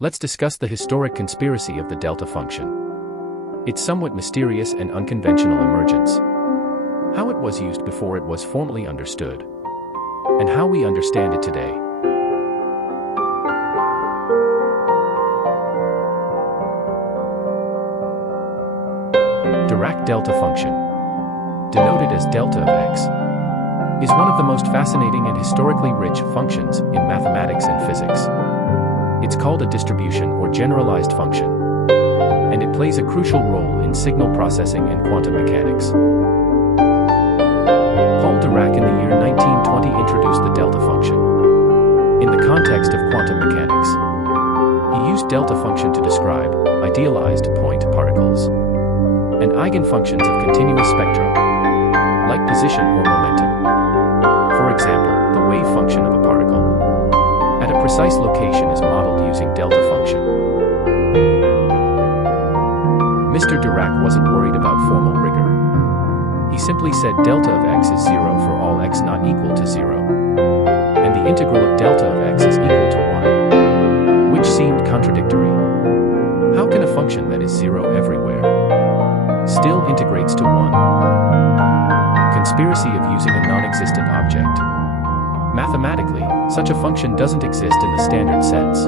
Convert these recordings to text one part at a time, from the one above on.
Let's discuss the historic conspiracy of the delta function. Its somewhat mysterious and unconventional emergence. How it was used before it was formally understood. And how we understand it today. DIRAC delta function, denoted as delta of x, is one of the most fascinating and historically rich functions in mathematics and physics. It's called a distribution or generalized function, and it plays a crucial role in signal processing and quantum mechanics. Paul Dirac in the year 1920 introduced the delta function in the context of quantum mechanics. He used delta function to describe idealized point particles and eigenfunctions of continuous spectra, like position or momentum. For example, the wave function of a particle at a precise location is modeled using delta function. Mr. Dirac wasn't worried about formal rigor. He simply said delta of x is 0 for all x not equal to 0, and the integral of delta of x is equal to 1, which seemed contradictory. How can a function that is 0 everywhere still integrates to 1? Conspiracy of using a non-existent object. Mathematically, such a function doesn't exist in the standard sense.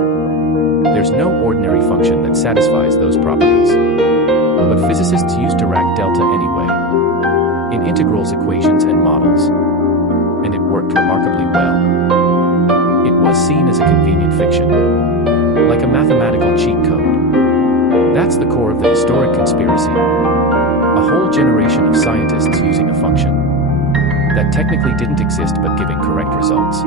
There's no ordinary function that satisfies those properties. But physicists use Dirac delta anyway, in integrals, equations, and models. And it worked remarkably well. It was seen as a convenient fiction, like a mathematical cheat code. That's the core of the historic conspiracy. A whole generation of scientists using a function that technically didn't exist but giving correct results.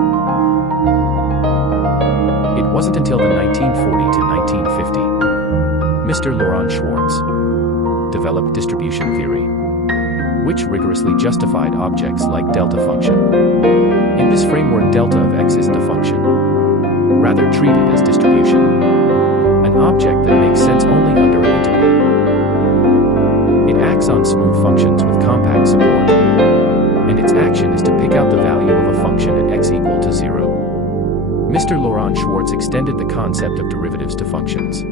It wasn't until the 1940 to 1950, Mr. Laurent Schwartz developed distribution theory, which rigorously justified objects like delta function. In this framework, delta of x isn't a function, rather treated as distribution, an object that makes sense only under an integral. It acts on smooth functions with compact support, and its action is to pick out the value of a function at x equal to 0. Mr. Laurent Schwartz extended the concept of derivatives to functions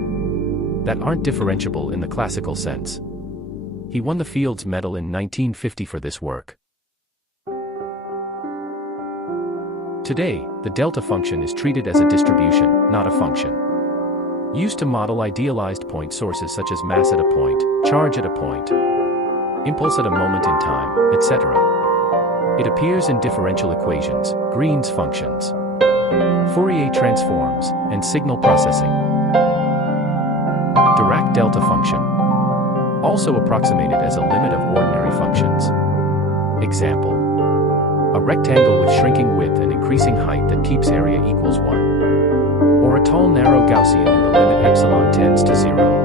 that aren't differentiable in the classical sense. He won the Fields Medal in 1950 for this work. Today, the delta function is treated as a distribution, not a function, used to model idealized point sources such as mass at a point, charge at a point, impulse at a moment in time, etc. It appears in differential equations, Green's functions, Fourier transforms, and signal processing. Dirac delta function, also approximated as a limit of ordinary functions. Example: a rectangle with shrinking width and increasing height that keeps area equals 1. Or a tall narrow Gaussian in the limit epsilon tends to 0.